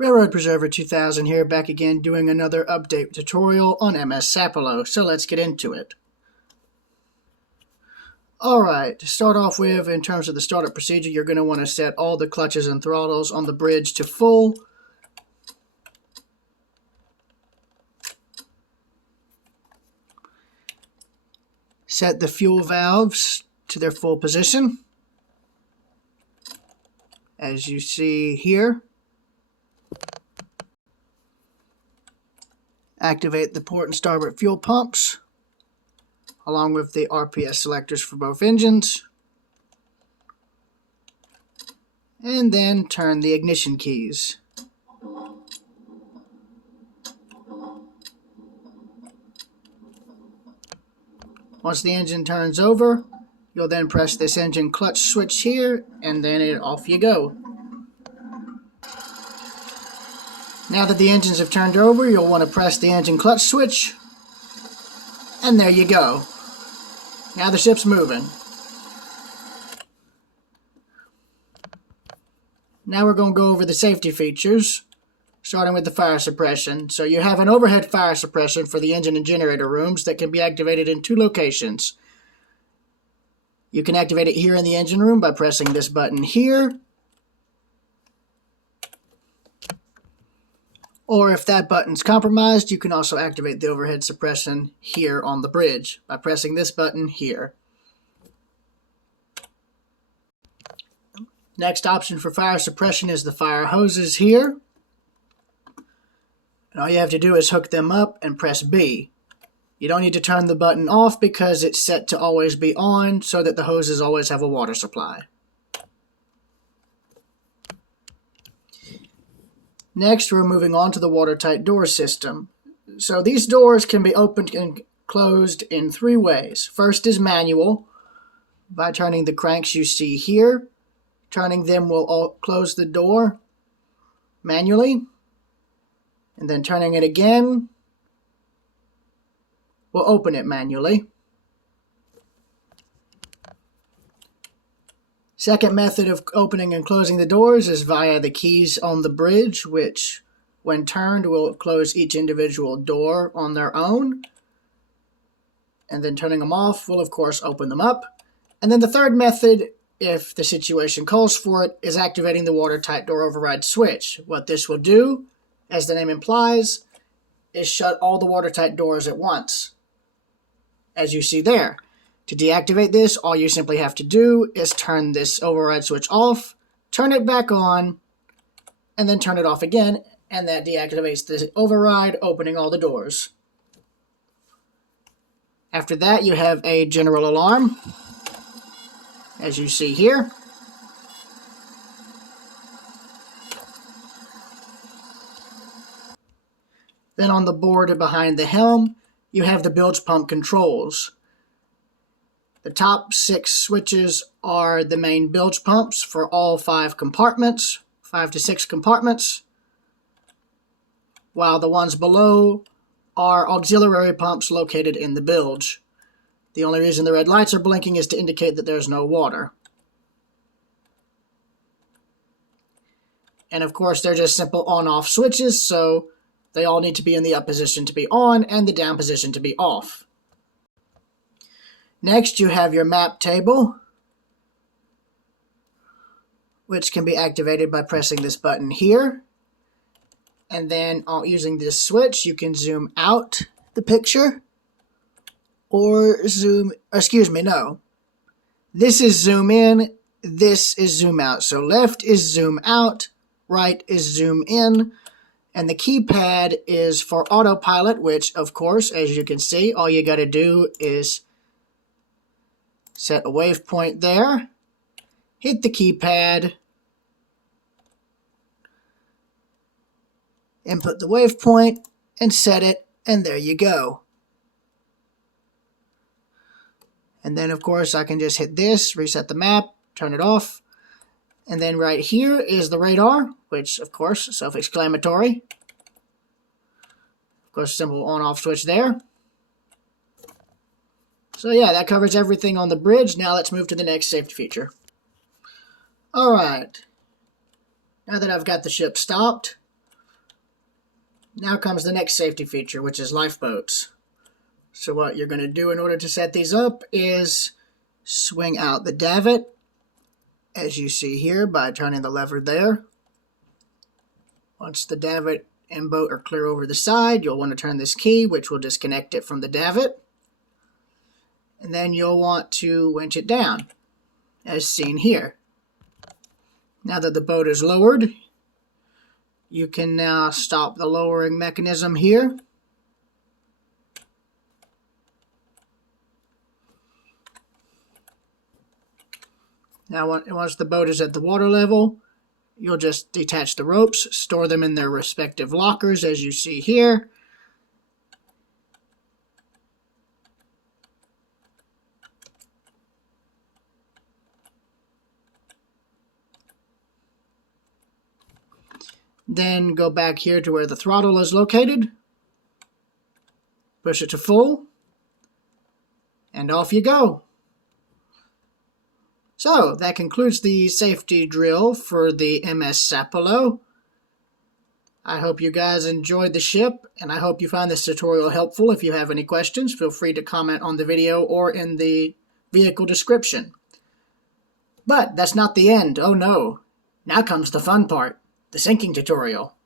Railroad Preserver 2000 here, back again doing another update tutorial on MS Sapelo, so let's get into it. Alright, to start off with, in terms of the startup procedure, you're going to want to set all the clutches and throttles on the bridge to full. Set the fuel valves to their full position, as you see here. Activate the port and starboard fuel pumps, along with the RPS selectors for both engines. And then turn the ignition keys. Once the engine turns over, you'll then press this engine clutch switch here, and then off you go. Now that the engines have turned over, you'll want to press the engine clutch switch, and there you go. Now the ship's moving. Now we're going to go over the safety features, starting with the fire suppression. So you have an overhead fire suppression for the engine and generator rooms that can be activated in two locations. You can activate it here in the engine room by pressing this button here. Or if that button's compromised, you can also activate the overhead suppression here on the bridge by pressing this button here. Next option for fire suppression is the fire hoses here. And all you have to do is hook them up and press B. You don't need to turn the button off because it's set to always be on so that the hoses always have a water supply. Next, we're moving on to the watertight door system. So these doors can be opened and closed in three ways. First is manual, by turning the cranks you see here. Turning them will close the door manually, and then turning it again will open it manually. Second method of opening and closing the doors is via the keys on the bridge, which, when turned, will close each individual door on their own. And then turning them off will, of course, open them up. And then the third method, if the situation calls for it, is activating the watertight door override switch. What this will do, as the name implies, is shut all the watertight doors at once, as you see there. To deactivate this, all you simply have to do is turn this override switch off, turn it back on, and then turn it off again, and that deactivates the override, opening all the doors. After that, you have a general alarm, as you see here. Then on the board behind the helm, you have the bilge pump controls. The top 6 switches are the main bilge pumps for all 5 compartments, 5 to 6 compartments, while the ones below are auxiliary pumps located in the bilge. The only reason the red lights are blinking is to indicate that there's no water. And of course, they're just simple on-off switches, so they all need to be in the up position to be on and the down position to be off. Next, you have your map table, which can be activated by pressing this button here. And then using this switch, you can zoom out the picture or zoom, no. This is zoom in, this is zoom out. So left is zoom out, right is zoom in, and the keypad is for autopilot, which of course, as you can see, all you got to do is set a waypoint there, hit the keypad, input the waypoint, and set it, and there you go. And then, of course, I can just hit this, reset the map, turn it off, and then right here is the radar, which, of course, self-exclamatory. Of course, simple on-off switch there. So yeah, that covers everything on the bridge. Now let's move to the next safety feature. Alright, now that I've got the ship stopped, Now comes the next safety feature, which is lifeboats. So what you're going to do in order to set these up is swing out the davit, as you see here, by turning the lever there. Once the davit and boat are clear over the side, you'll want to turn this key, which will disconnect it from the davit. And then you'll want to winch it down, as seen here. Now that the boat is lowered, you can now stop the lowering mechanism here. Now once the boat is at the water level, you'll just detach the ropes, store them in their respective lockers as you see here. Then go back here to where the throttle is located, push it to full, and off you go. So that concludes the safety drill for the MS Sapelo. I hope you guys enjoyed the ship, and I hope you found this tutorial helpful. If you have any questions, feel free to comment on the video or in the vehicle description. But that's not the end. Oh no. Now comes the fun part, the sinking tutorial.